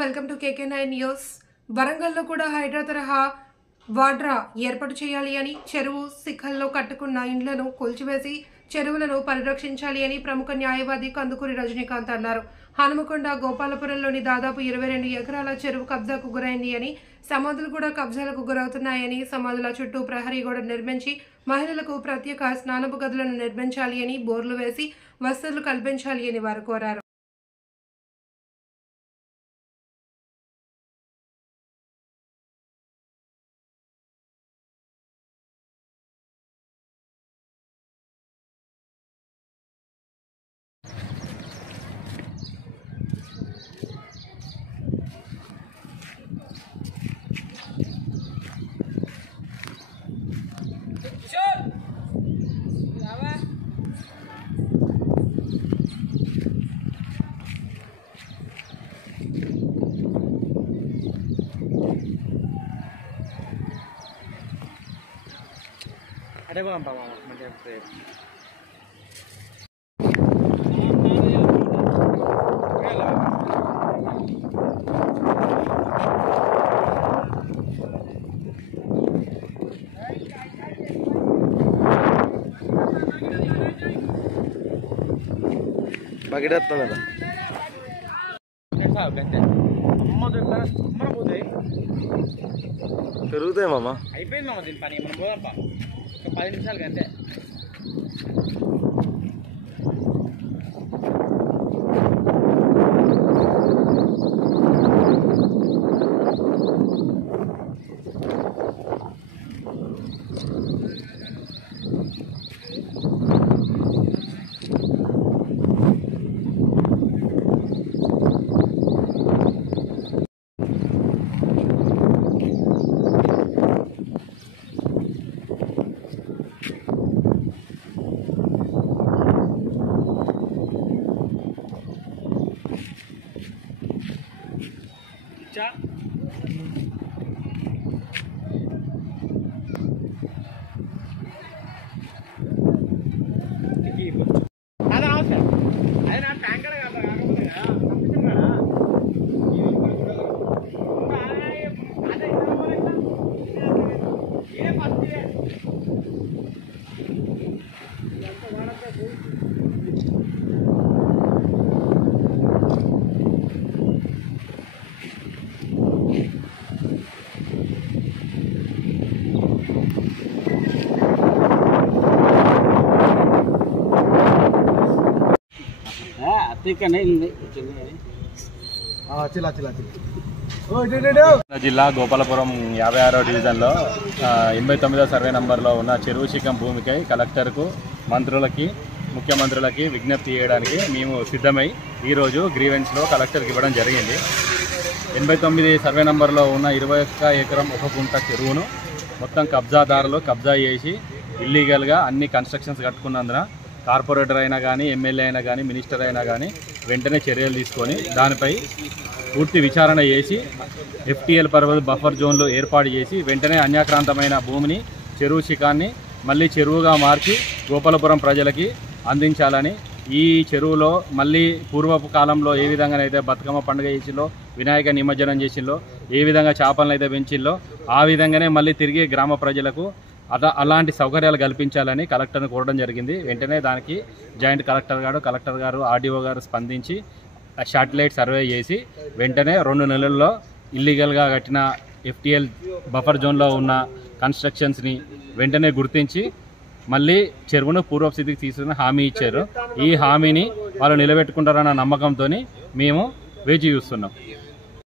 Welcome to KK9 news. వరంగల్లో కూడా హైడ్రా తరహా వాడ్రా ఏర్పాటు చేయాలి అని, చెరువు శిఖల్లో కట్టుకున్న ఇండ్లను కూల్చివేసి చెరువులను పరిరక్షించాలి అని ప్రముఖ న్యాయవాది కందుకూరి రజనీకాంత్ అన్నారు. హనుమకొండ గోపాలపురంలోని దాదాపు 22 ఎకరాల చెరువు కబ్జాకు గురైంది అని, సమాధులు కూడా కబ్జాలకు గురవుతున్నాయని, సమాధుల చుట్టూ ప్రహరీ గోడ నిర్మించి మహిళలకు ప్రత్యేక స్నానపు గదులను నిర్మించాలి అని, బోర్లు వేసి వసతులు కల్పించాలి అని వారు కోరారు. అదే కూడా అంటే బకెట్ వస్తుంది కదా పెరుగుతాయి మామ. అయిపోయింది మామ దీని పని. మనం పోదాంపా 10 నిమిషాలు అంతే. జిల్లా గోపాలపురం 56వ డివిజన్లో 89వ సర్వే నంబర్లో ఉన్న చెరువు శిఖం భూమికై కలెక్టర్కు, మంత్రులకి, ముఖ్యమంత్రులకి విజ్ఞప్తి చేయడానికి మేము సిద్ధమై ఈరోజు గ్రీవెన్స్లో కలెక్టర్కి ఇవ్వడం జరిగింది. 89 సర్వే నంబర్లో ఉన్న 21 ఎకరం 1 గుంట చెరువును మొత్తం కబ్జాదారులు కబ్జా చేసి ఇల్లీగల్గా అన్ని కన్స్ట్రక్షన్స్ కట్టుకున్నందున కార్పొరేటర్ అయినా కానీ, ఎమ్మెల్యే అయినా కానీ, మినిస్టర్ అయినా కానీ వెంటనే చర్యలు తీసుకొని దానిపై పూర్తి విచారణ చేసి FTL పర్వత బఫర్ జోన్లు ఏర్పాటు చేసి వెంటనే అన్యాక్రాంతమైన భూమిని, చెరువు శిఖాన్ని మళ్ళీ చెరువుగా మార్చి గోపాలపురం ప్రజలకి అందించాలని, ఈ చెరువులో మళ్ళీ పూర్వపు కాలంలో ఏ విధంగానైతే బతుకమ్మ పండుగ చేసిల్లో, వినాయక నిమజ్జనం చేసిల్లో, ఏ విధంగా చేపలను అయితే పెంచిల్లో ఆ విధంగానే మళ్ళీ తిరిగి గ్రామ ప్రజలకు అలాంటి సౌకర్యాలు కల్పించాలని కలెక్టర్ని కోరడం జరిగింది. వెంటనే దానికి జాయింట్ కలెక్టర్ గారు RDO గారు స్పందించి శాటిలైట్ సర్వే చేసి వెంటనే 2 నెలల్లో ఇల్లీగల్గా కట్టిన FTL బఫర్ జోన్లో ఉన్న కన్స్ట్రక్షన్స్ని వెంటనే గుర్తించి మళ్ళీ చెరువును పూర్వస్థితికి తీసుకుని హామీ ఇచ్చారు. ఈ హామీని వాళ్ళు నిలబెట్టుకుంటారన్న నమ్మకంతో మేము వేచి చూస్తున్నాం.